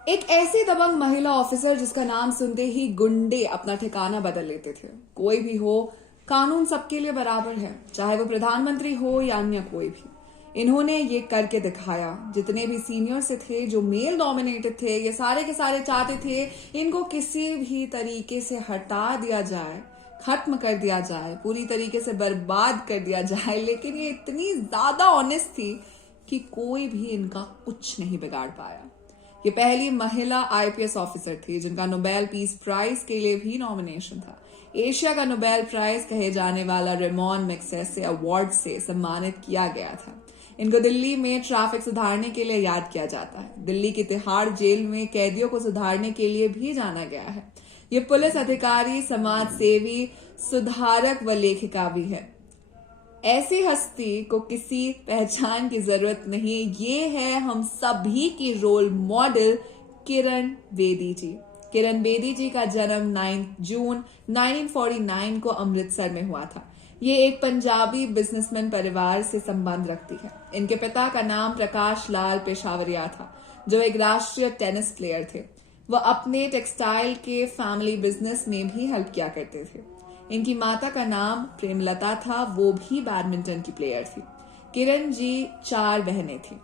एक ऐसी दबंग महिला ऑफिसर जिसका नाम सुनते ही गुंडे अपना ठिकाना बदल लेते थे। कोई भी हो, कानून सबके लिए बराबर है, चाहे वो प्रधानमंत्री हो या अन्य कोई भी। इन्होंने ये करके दिखाया। जितने भी सीनियर से थे जो मेल डोमिनेटेड थे, ये सारे के सारे चाहते थे इनको किसी भी तरीके से हटा दिया जाए, खत्म कर दिया जाए, पूरी तरीके से बर्बाद कर दिया जाए। लेकिन ये इतनी ज्यादा ऑनेस्ट थी कि कोई भी इनका कुछ नहीं बिगाड़ पाया। ये पहली महिला आईपीएस ऑफिसर थी जिनका नोबेल पीस प्राइज के लिए भी नॉमिनेशन था। एशिया का नोबेल प्राइज कहे जाने वाला रेमोन मैग्सेसे अवार्ड से सम्मानित किया गया था। इनको दिल्ली में ट्रैफिक सुधारने के लिए याद किया जाता है। दिल्ली की तिहाड़ जेल में कैदियों को सुधारने के लिए भी जाना गया है। ये पुलिस अधिकारी, समाज सेवी, सुधारक व लेखिका भी है। ऐसी हस्ती को किसी पहचान की जरूरत नहीं। ये है हम सभी की रोल मॉडल किरण बेदी जी। किरण बेदी जी का जन्म 9 जून 1949 को अमृतसर में हुआ था। ये एक पंजाबी बिजनेसमैन परिवार से संबंध रखती है। इनके पिता का नाम प्रकाश लाल पेशावरिया था, जो एक राष्ट्रीय टेनिस प्लेयर थे। वह अपने टेक्सटाइल के फैमिली बिजनेस में भी हेल्प किया करते थे। इनकी माता का नाम प्रेमलता था, वो भी बैडमिंटन की प्लेयर थी। किरण जी 4 बहनें थी।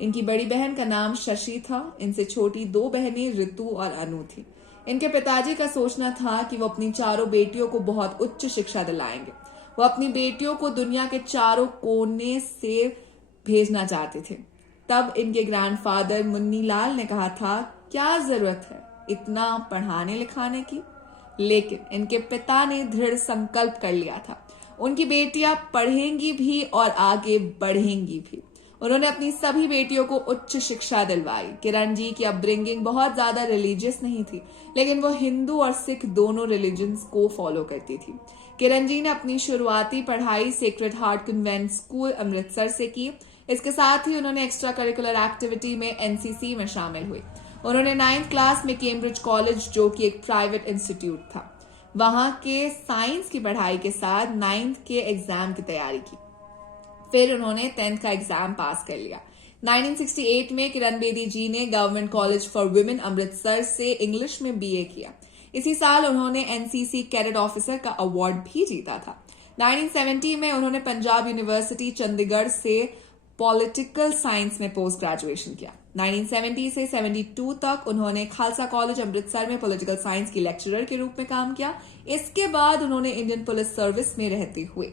इनकी बड़ी बहन का नाम शशि था। इनसे छोटी 2 बहनें ऋतु और अनु थी। इनके पिताजी का सोचना था कि वो अपनी चारों बेटियों को बहुत उच्च शिक्षा दिलाएंगे। वो अपनी बेटियों को दुनिया के चारों कोने से भेजना चाहते थे। तब इनके ग्रैंडफादर मुन्नी लाल ने कहा था, क्या जरूरत है इतना पढ़ाने लिखाने की। लेकिन इनके पिता ने दृढ़ संकल्प कर लिया था, उनकी बेटियां पढ़ेंगी भी और आगे बढ़ेंगी भी। उन्होंने अपनी सभी बेटियों को उच्च शिक्षा दिलवाई। किरण जी की अपब्रिंगिंग बहुत ज्यादा रिलीजियस नहीं थी, लेकिन वो हिंदू और सिख दोनों रिलीजन्स को फॉलो करती थी। किरण जी ने अपनी शुरुआती पढ़ाई sacred heart convent school Amritsar से की। इसके साथ ही उन्होंने एक्स्ट्रा करिकुलर एक्टिविटी में एनसीसी में शामिल हुई। उन्होंने 9th क्लास में कैम्ब्रिज कॉलेज, जो कि एक प्राइवेट इंस्टीट्यूट था, वहां के साइंस की पढ़ाई के साथ 9th के एग्जाम की तैयारी की। फिर उन्होंने 10th का एग्जाम पास कर लिया। 1968 में किरण बेदी जी ने government college for women Amritsar से इंग्लिश में बीए किया। इसी साल उन्होंने एनसीसी कैडेट ऑफिसर का अवार्ड भी जीता था। 1970 में उन्होंने पंजाब यूनिवर्सिटी चंडीगढ़ से पॉलिटिकल साइंस में पोस्ट ग्रेजुएशन किया। 1970 से 72 तक उन्होंने खालसा कॉलेज अमृतसर में पॉलिटिकल साइंस की लेक्चरर के रूप में काम किया। इसके बाद उन्होंने इंडियन पुलिस सर्विस में रहते हुए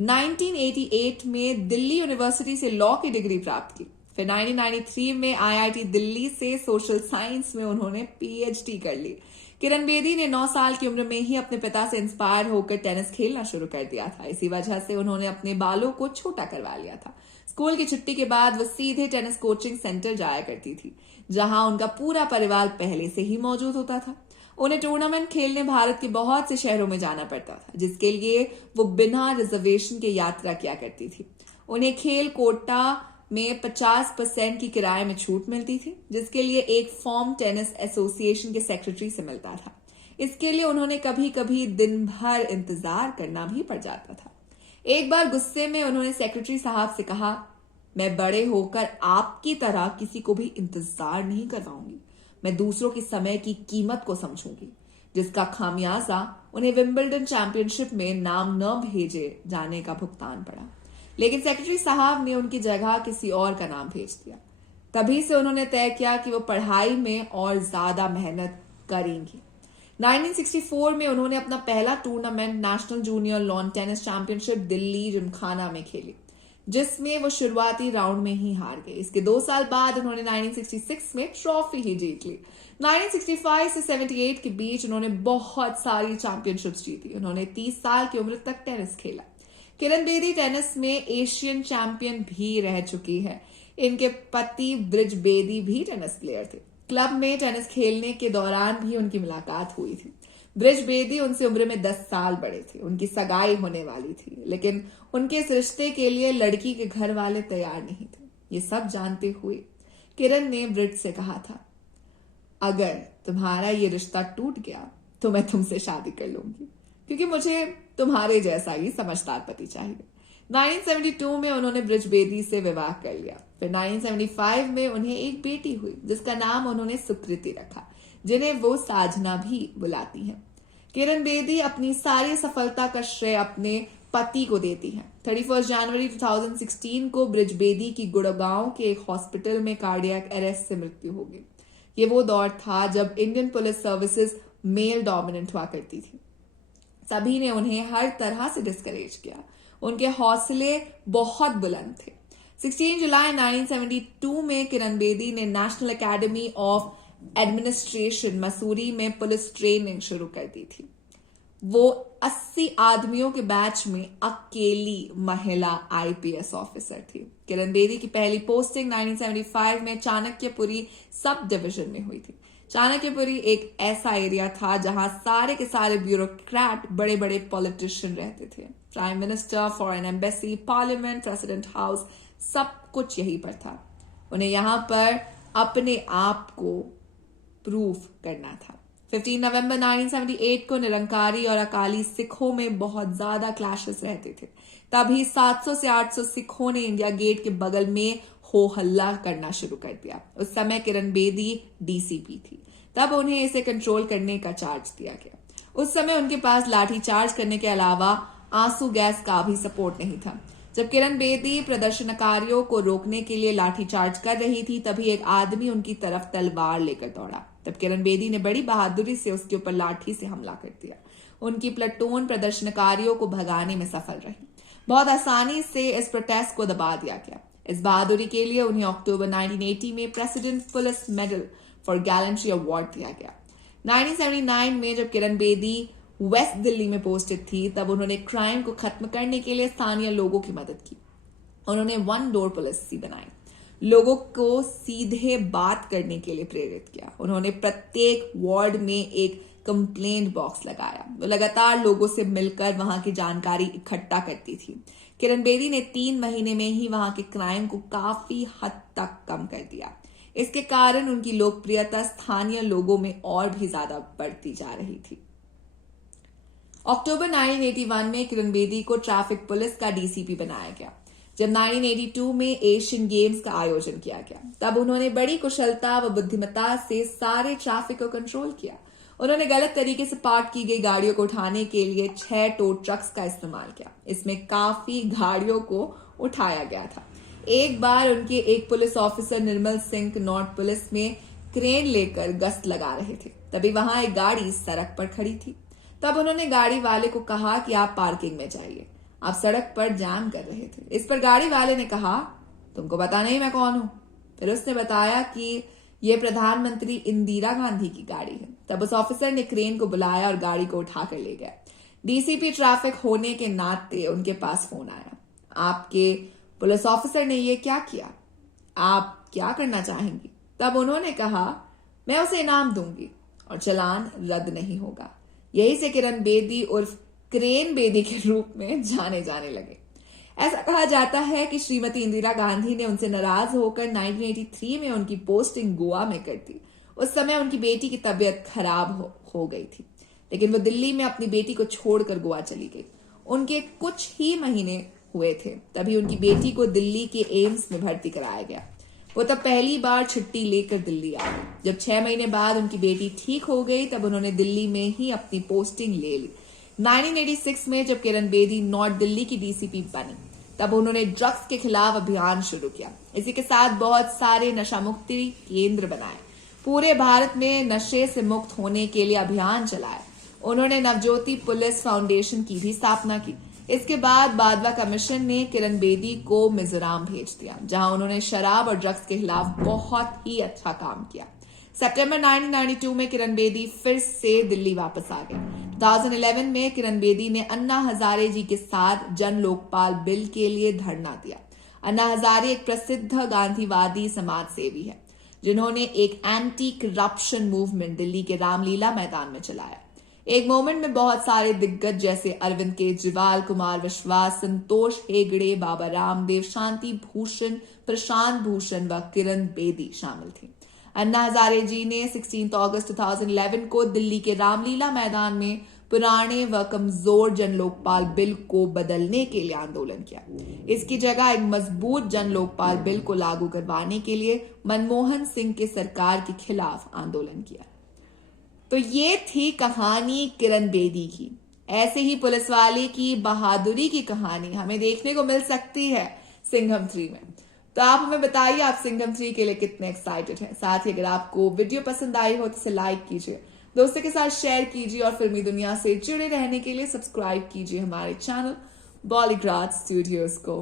1988 में दिल्ली यूनिवर्सिटी से लॉ की डिग्री प्राप्त की। फिर 1993 में आईआईटी दिल्ली से सोशल साइंस में उन्होंने पीएचडी कर ली। किरण बेदी ने 9 साल की उम्र में ही अपने पिता से इंस्पायर होकर टेनिस खेलना शुरू कर दिया था। इसी वजह से उन्होंने अपने बालों को छोटा करवा लिया था। स्कूल की छुट्टी के बाद वो सीधे टेनिस कोचिंग सेंटर जाया करती थी, जहां उनका पूरा परिवार पहले से ही मौजूद होता था। उन्हें टूर्नामेंट खेलने भारत के बहुत से शहरों में जाना पड़ता था, जिसके लिए वो बिना रिजर्वेशन के यात्रा किया करती थी। उन्हें खेल कोटा में 50% की किराए में छूट मिलती थी, जिसके लिए एक फॉर्म टेनिस एसोसिएशन के सेक्रेटरी से मिलता था। इसके लिए उन्होंने कभी कभी दिन भर इंतजार करना भी पड़ जाता था। एक बार गुस्से में उन्होंने सेक्रेटरी साहब से कहा, मैं बड़े होकर आपकी तरह किसी को भी इंतजार नहीं करवाऊंगी। मैं दूसरों के समय की कीमत को समझूंगी, जिसका खामियाजा उन्हें विंबलडन चैंपियनशिप में नाम न भेजे जाने का भुगतान पड़ा। लेकिन सेक्रेटरी साहब ने उनकी जगह किसी और का नाम भेज दिया। तभी से उन्होंने तय किया कि वो पढ़ाई में और ज्यादा मेहनत करेंगी। 1964 में उन्होंने अपना पहला tournament national junior lawn tennis championship Delhi Gymkhana में खेली, जिसमें वो शुरुआती राउंड में ही हार गए। इसके 2 साल बाद उन्होंने 1966 में ट्रॉफी ही जीत ली। 1965 से 78 के बीच उन्होंने बहुत सारी चैंपियनशिप्स जीती। उन्होंने 30 साल की उम्र तक टेनिस खेला। किरण बेदी टेनिस में एशियन चैंपियन भी रह चुकी है। इनके पति ब्रिज बेदी भी टेनिस प्लेयर थे। क्लब में टेनिस खेलने के दौरान भी उनकी मुलाकात हुई थी। ब्रिज बेदी उनसे उम्र में 10 साल बड़े थे। उनकी सगाई होने वाली थी, लेकिन उनके इस रिश्ते के लिए लड़की के घर वाले तैयार नहीं थे। ये सब जानते हुए किरण ने ब्रिज से कहा था, अगर तुम्हारा ये रिश्ता टूट गया तो मैं तुमसे शादी कर लूंगी, क्योंकि मुझे तुम्हारे जैसा ही समझदार पति चाहिए। 1972 में उन्होंने ब्रिज बेदी से विवाह कर लिया। फिर 1975 में उन्हें एक बेटी हुई जिसका नाम उन्होंने सुकृति रखा, जिन्हें वो साजना भी बुलाती हैं। किरण बेदी अपनी सारी सफलता का श्रेय अपने पति को देती हैं। 31 जनवरी 2016 को ब्रिज बेदी की गुड़गांव के एक हॉस्पिटल में कार्डियक अरेस्ट से मृत्यु हो गई। ये वो दौर था जब Indian police services male dominant हुआ करती थी। सभी ने उन्हें हर तरह से डिस्करेज किया। उनके हौसले बहुत बुलंद थे। 16 जुलाई 1972 में किरण बेदी ने national academy of administration Mussoorie में पुलिस ट्रेनिंग शुरू कर दी थी। वो 80 आदमियों के बैच में अकेली महिला आईपीएस ऑफिसर थी। किरण बेदी की पहली पोस्टिंग 1975 में चाणक्यपुरी सब डिवीजन में हुई थी। चाणक्यपुरी एक ऐसा एरिया था जहां सारे के सारे ब्यूरोक्रेट बड़े बड़े पॉलिटिशियन रहते थे। Prime minister, foreign embassy, parliament, president house, सब कुछ यहीं पर था। उन्हें यहां पर अपने आप को प्रूफ करना था। 15 नवंबर 1978 को निरंकारी और अकाली सिखों में बहुत ज्यादा क्लैशेस रहते थे। तभी 700 से 800 सिखों ने इंडिया गेट के बगल में हो हल्ला करना शुरू कर दिया। उस समय किरण बेदी डीसीपी थी। तब उन्हें इसे कंट्रोल करने का चार्ज दिया गया। उस समय उनके पास लाठी चार्ज करने के अलावा आंसू गैस का भी सपोर्ट नहीं था। जब किरण बेदी प्रदर्शनकारियों को रोकने के लिए लाठीचार्ज कर रही थी, तभी एक आदमी उनकी तरफ तलवार लेकर दौड़ा। तब किरण बेदी ने बड़ी बहादुरी से उसके ऊपर लाठी से हमला कर दिया। उनकी प्लेटून प्रदर्शनकारियों को भगाने में सफल रही। बहुत आसानी से इस प्रोटेस्ट को दबा दिया गया। इस बहादुरी के लिए उन्हें अक्टूबर 1980 में president police medal for gallantry award दिया गया। 1979 में जब किरण बेदी वेस्ट दिल्ली में पोस्टेड थी, तब उन्होंने क्राइम को खत्म करने के लिए स्थानीय लोगों की मदद की। उन्होंने वन डोर पॉलिसी बनाई, लोगों को सीधे बात करने के लिए प्रेरित किया। उन्होंने प्रत्येक वार्ड में एक कंप्लेंट बॉक्स लगाया। वो लगातार लोगों से मिलकर वहां की जानकारी इकट्ठा करती थी। किरण बेदी ने 3 महीने में ही वहां के क्राइम को काफी हद तक कम कर दिया। इसके कारण उनकी लोकप्रियता स्थानीय लोगों में और भी ज्यादा बढ़ती जा रही थी। अक्टूबर 1981 में किरण बेदी को ट्रैफिक पुलिस का डीसीपी बनाया गया। जब 1982 में एशियन गेम्स का आयोजन किया गया, तब उन्होंने बड़ी कुशलता व बुद्धिमत्ता से सारे ट्रैफिक को कंट्रोल किया। उन्होंने गलत तरीके से पार्क की गई गाड़ियों को उठाने के लिए 6 टो ट्रक्स का इस्तेमाल किया। इसमें काफी गाड़ियों को उठाया गया था। एक बार उनके एक police officer Nirmal Singh north police में क्रेन लेकर गश्त लगा रहे थे। तभी वहां एक गाड़ी सड़क पर खड़ी थी। तब उन्होंने गाड़ी वाले को कहा कि आप पार्किंग में जाइए, आप सड़क पर जाम कर रहे थे। इस पर गाड़ी वाले ने कहा, तुमको पता नहीं मैं कौन हूं? फिर उसने बताया कि यह प्रधानमंत्री इंदिरा गांधी की गाड़ी है। तब उस ऑफिसर ने क्रेन को बुलाया और गाड़ी को उठा कर ले गया। डीसीपी ट्रैफिक होने के नाते उनके पास फोन आया, आपके पुलिस ऑफिसर ने यह क्या किया, आप क्या करना चाहेंगी? तब उन्होंने कहा, मैं उसे इनाम दूंगी और चालान रद्द नहीं होगा। यही से किरण बेदी उर्फ क्रेन बेदी के रूप में जाने लगे। ऐसा कहा जाता है कि श्रीमती इंदिरा गांधी ने उनसे नाराज होकर 1983 में उनकी पोस्टिंग गोवा में कर दी। उस समय उनकी बेटी की तबीयत खराब हो गई थी, लेकिन वो दिल्ली में अपनी बेटी को छोड़कर गोवा चली गई। उनके कुछ ही महीने हुए थे, तभी उनकी बेटी को दिल्ली के एम्स में भर्ती कराया गया। वो तब पहली बार छुट्टी लेकर दिल्ली आ गई। जब 6 महीने बाद उनकी बेटी ठीक हो गई, तब उन्होंने दिल्ली में ही अपनी पोस्टिंग ले ली। 1986 में जब किरण बेदी नॉर्थ दिल्ली की डीसीपी बनी, तब उन्होंने ड्रग्स के खिलाफ अभियान शुरू किया। इसी के साथ बहुत सारे नशा मुक्ति केंद्र बनाए, पूरे भारत में नशे से मुक्त होने के लिए अभियान चलाया। उन्होंने नवज्योति पुलिस फाउंडेशन की भी स्थापना की। इसके बाद बादवा कमीशन ने किरण बेदी को मिजोरम भेज दिया, जहां उन्होंने शराब और ड्रग्स के खिलाफ बहुत ही अच्छा काम किया। सितंबर 1992 में किरण बेदी फिर से दिल्ली वापस आ गए। 2011 में किरण बेदी ने अन्ना हजारे जी के साथ जन लोकपाल बिल के लिए धरना दिया। अन्ना हजारे एक प्रसिद्ध गांधीवादी समाज सेवी है, जिन्होंने एक एंटी करप्शन मूवमेंट दिल्ली के रामलीला मैदान में चलाया। एक मोमेंट में बहुत सारे दिग्गज जैसे अरविंद केजरीवाल, कुमार विश्वास, संतोष हेगड़े, बाबा रामदेव, शांति भूषण, प्रशांत भूषण व किरण बेदी शामिल थी। अन्ना हजारे जी ने 16 अगस्त 2011 को दिल्ली के रामलीला मैदान में पुराने व कमजोर जन लोकपाल बिल को बदलने के लिए आंदोलन किया। इसकी जगह एक मजबूत जन लोकपाल बिल को लागू करवाने के लिए मनमोहन सिंह के सरकार के खिलाफ आंदोलन किया। तो ये थी कहानी किरण बेदी की। ऐसे ही पुलिस वाले की बहादुरी की कहानी हमें देखने को मिल सकती है सिंघम 3 में। तो आप हमें बताइए आप सिंघम 3 के लिए कितने एक्साइटेड हैं। साथ ही अगर आपको वीडियो पसंद आई हो तो इसे लाइक कीजिए, दोस्तों के साथ शेयर कीजिए और फिल्मी दुनिया से जुड़े रहने के लिए सब्सक्राइब कीजिए हमारे चैनल बॉलीग्राज स्टूडियोज को।